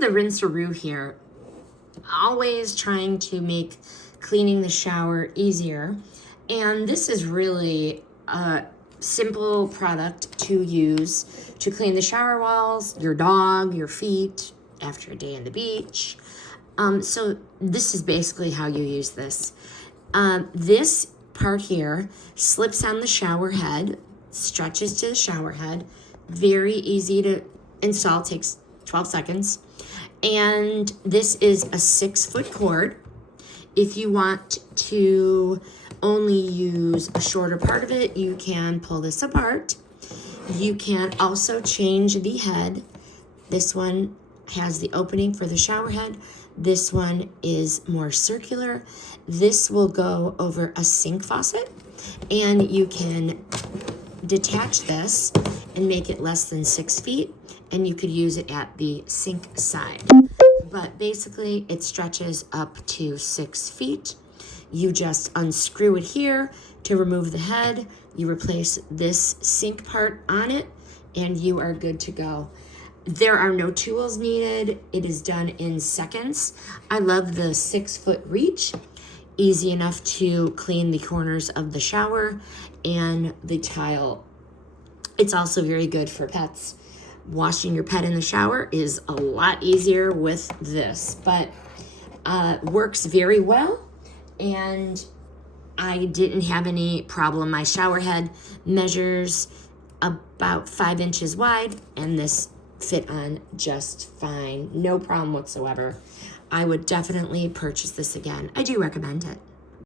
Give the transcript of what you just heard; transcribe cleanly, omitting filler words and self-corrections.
the Rinseroo here, always trying to make cleaning the shower easier. And this is really a simple product to use to clean the shower walls, your dog, your feet after a day on the beach. So this is basically how you use this. This part here slips on the shower head, stretches to the shower head. Very easy to install, takes 12 seconds. And this is a 6-foot cord. If you want to only use a shorter part of it, you can pull this apart. You can also change the head. This one has the opening for the shower head. This one is more circular. This will go over a sink faucet, and you can detach this and make it less than 6 feet, and you could use it at the sink side. But basically it stretches up to 6 feet. You just unscrew it here to remove the head. You replace this sink part on it, and you are good to go. There are no tools needed. It is done in seconds. I love the 6-foot reach. Easy enough to clean the corners of the shower and the tile. It's also very good for pets. Washing your pet in the shower is a lot easier with this, but works very well, and I didn't have any problem. My shower head measures about 5 inches wide, and this fit on just fine. No problem whatsoever. I would definitely purchase this again. I do recommend it.